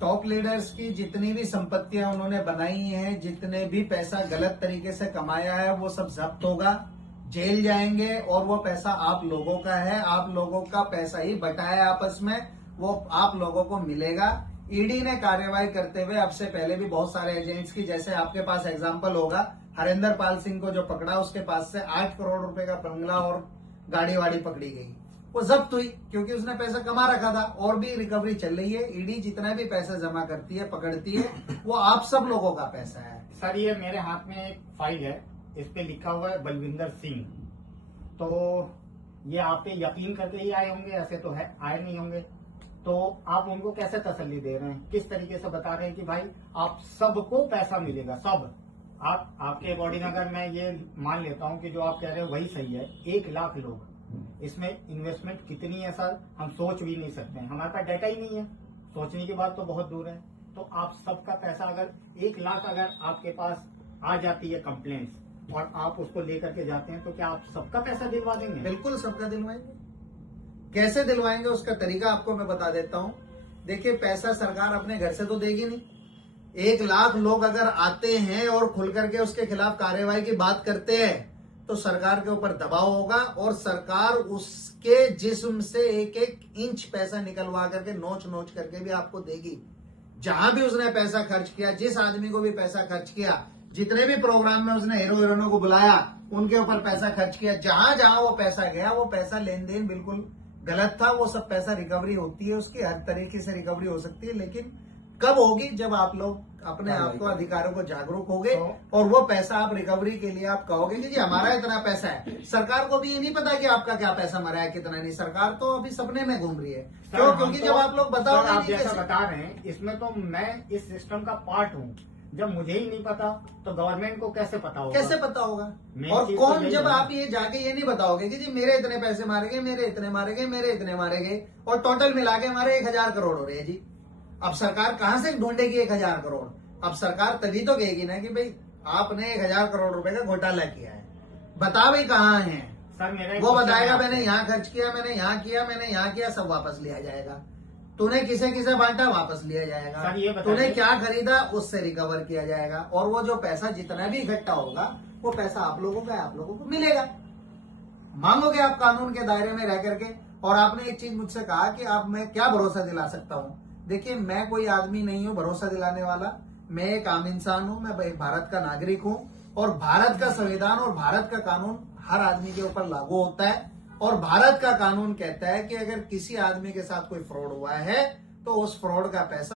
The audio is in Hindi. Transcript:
टॉप लीडर्स की जितनी भी संपत्तियां उन्होंने बनाई हैं, जितने भी पैसा गलत तरीके से कमाया है, वो सब जब्त होगा, जेल जाएंगे और वो पैसा आप लोगों का है, आप लोगों का पैसा ही बटा है आपस में, वो आप लोगों को मिलेगा। ईडी ने कार्यवाही करते हुए अब से पहले भी बहुत सारे एजेंट्स की, जैसे आपके पास एग्जाम्पल होगा हरिंदर पाल सिंह को जो पकड़ा, उसके पास से 8 करोड़ रुपए का बंगला और गाड़ी वाड़ी पकड़ी गई, वो जब्त हुई क्योंकि उसने पैसा कमा रखा था। और भी रिकवरी चल रही है। ईडी जितना भी पैसा जमा करती है, पकड़ती है, वो आप सब लोगों का पैसा है। सर ये मेरे हाथ में एक फाइल है, इस पे लिखा हुआ है बलविंदर सिंह। तो ये आप पे यकीन करके ही आए होंगे, ऐसे तो है आए नहीं होंगे। तो आप उनको कैसे तसल्ली दे रहे हैं, किस तरीके से बता रहे हैं कि भाई आप सबको पैसा मिलेगा, सब आपके अकॉर्डिंग अगर मैं ये मान लेता हूं कि जो आप कह रहे हो वही सही है, 1 लाख लोग, इसमें इन्वेस्टमेंट कितनी है सर, हम सोच भी नहीं सकते हैं, हमारे पास डाटा ही नहीं है, सोचने की बात तो बहुत दूर है। तो आप सबका पैसा अगर 1 लाख अगर आपके पास आ जाती है कंप्लेंट्स और आप उसको लेकर के जाते हैं, तो क्या आप सबका पैसा दिलवा देंगे? बिल्कुल सबका दिलवाएंगे। कैसे दिलवाएंगे उसका तरीका आपको मैं बता देता हूं। देखिए, पैसा सरकार अपने घर से तो देगी नहीं। 1 लाख लोग अगर आते हैं और खुल करके उसके खिलाफ कार्रवाई की बात करते हैं, तो सरकार के ऊपर दबाव होगा और सरकार उसके जिस्म से 1-1 इंच पैसा निकलवा करके नोच नोच करके भी आपको देगी। जहां भी उसने पैसा खर्च किया, जिस आदमी को भी पैसा खर्च किया, जितने भी प्रोग्राम में उसने हीरो हीरोइनों को बुलाया, उनके ऊपर पैसा खर्च किया, जहां जहां वो पैसा गया, वो पैसा लेन देन बिल्कुल गलत था, वो सब पैसा रिकवरी होती है, उसकी हर तरीके से रिकवरी हो सकती है। लेकिन कब होगी? जब आप लोग अपने आप को, अधिकारों को जागरूक होगे और वो पैसा आप रिकवरी के लिए आप कहोगे कि जी हमारा इतना पैसा है। सरकार को भी ये नहीं पता कि आपका क्या पैसा मरा है, कितना नहीं। सरकार तो अभी सपने में घूम रही है। क्यों? क्योंकि जब आप लोग बताओगे, आप जैसा बता रहे हैं, इसमें तो मैं इस सिस्टम का पार्ट हूँ। जब मुझे ही नहीं पता तो गवर्नमेंट को कैसे पता होगा? कैसे पता होगा? और कौन, जब आप ये जाके ये नहीं बताओगे कि जी मेरे इतने पैसे मारे गए, मेरे इतने मारे गए, मेरे इतने मारे गए, और टोटल मिला के हमारे 1000 करोड़ हो रहे हैं जी। अब सरकार कहां से ढूंढेगी 1000 करोड़? अब सरकार तभी तो कहेगी ना कि भाई आपने 1000 करोड़ रुपए का घोटाला किया है, बता भाई कहाँ है। सर वो बताएगा मैंने यहाँ खर्च किया, मैंने यहाँ किया, मैंने यहाँ किया, सब वापस लिया जाएगा। तूने किसे किसे बांटा, वापस लिया जाएगा। तूने क्या खरीदा, उससे रिकवर किया जाएगा। और वो जो पैसा जितना भी इकट्ठा होगा, वो पैसा आप लोगों का है, आप लोगों को मिलेगा। मांगोगे आप कानून के दायरे में रह करके। और आपने एक चीज मुझसे कहा कि आप मैं क्या भरोसा दिला सकता हूँ। देखिए, मैं कोई आदमी नहीं हूँ भरोसा दिलाने वाला। मैं एक आम इंसान हूँ, मैं एक भारत का नागरिक हूँ, और भारत का संविधान और भारत का कानून हर आदमी के ऊपर लागू होता है। और भारत का कानून कहता है कि अगर किसी आदमी के साथ कोई फ्रॉड हुआ है, तो उस फ्रॉड का पैसा